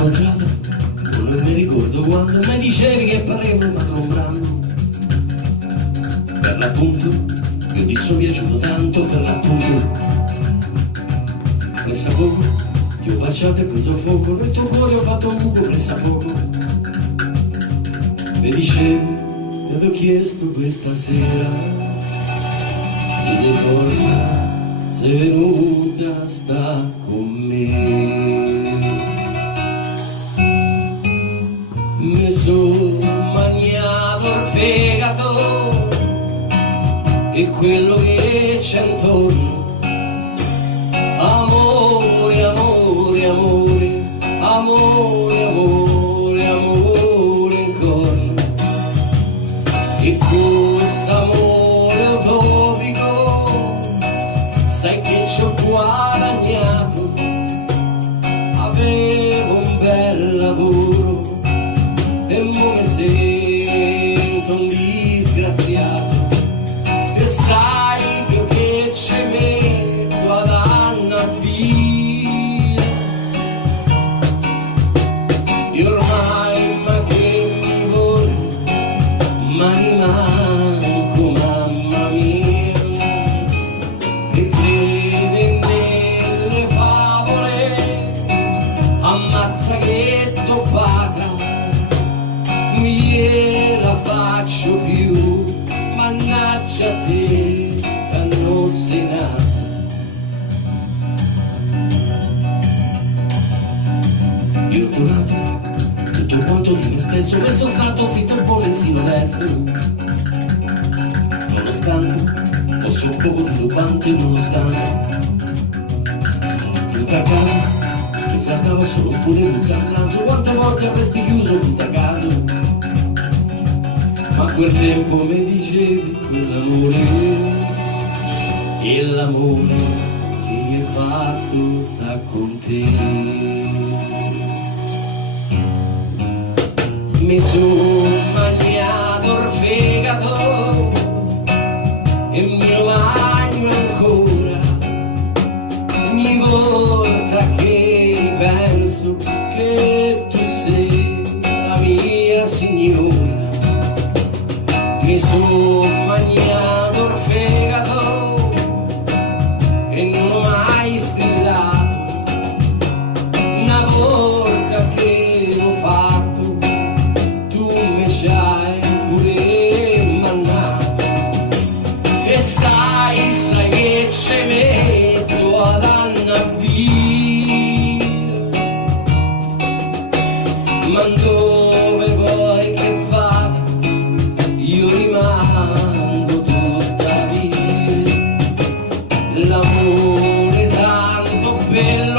incontrato, non mi ricordo quando mi dicevi che parevo Marlon Brando. Per l'appunto, io ti sono piaciuto tanto, per l'appunto. Pressa poco, ti ho baciato e preso fuoco, nel tuo cuore ho fatto un buco, pressa poco. Mi dicevi, io ti ho chiesto questa sera, di forza sei venuta a sta con me. Mi sono mangiato il fegato e quello che c'è intorno. Amore, amore, amore, amore, amore, amore intorno. E quest'amore utopico sai che ci ho guadagnato. Avevo un bel lavoro e mo mi sento un disgraziato. E sai io che ci metto ad andar via. Io ormai ma che mi vuole, ma rimango mamma mia. E crede nelle favole, ammazza che t'ho paga. La faccio più, mannaggia a te, che non sei nato. Io ho donato tutto quanto di me stesso, mi sono stato zitto un po' lensino adesso. Nonostante, ho so poco titubante, nonostante. Tutta a casa, mi saltava solo un po' di puzza al naso. Quante volte avresti chiuso tutta a caso? Ma a quel tempo mi dicevi quell'amore e l'amore che hai fatto sta con te. Mi sono mangiato il fegato e me lo mangio ancora. Mi volta che penso che tu sei la mia signora. Mi sono mangiato il fegato e non ho mai strillato. Una volta che l'ho fatto, tu mi c'hai pure mandato. E sai che ci metto ad andar via. Ma dove vuoi che vada? Io rimango tutta via. L'amore tanto bello